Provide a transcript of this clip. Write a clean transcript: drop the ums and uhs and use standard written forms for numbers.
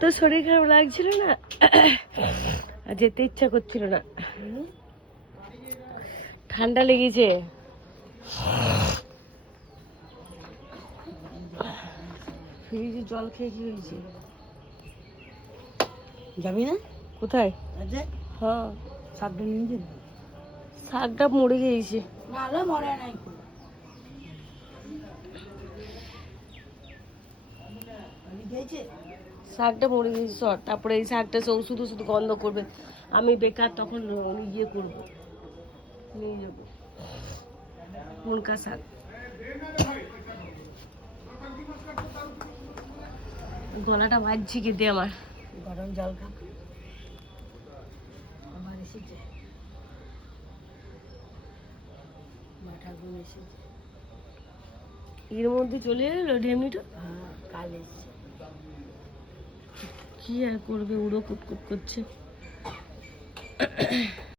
এত শরীর খারাপ লাগছিল না, আর যেতে ইচ্ছা করছিল না, ঠান্ডা লেগেছে। ফ্রিজে জল খেয়ে কি হয়েছে? যাবি না? কোথায়? হ্যাঁ, শাকটা নিয়ে যাবি। শাকটা মরে গিয়েছে। না মরে নাই, শাকটা মরে গেছে সর। তারপরে এই শাকটা শুধু শুধু গন্ধ করবে, আমি বেকার তখন ইয়ে করবো, নিয়ে যাবো মুনকা শাক। গলাটা বাজছে কেটে আমার। গরম জল খা। আমার এসেছে এর মধ্যে চলে এলো ঢেমনিটা। হ্যাঁ, কাল এসছে। কি আর করবে, উড়ো কুটকুট করছে।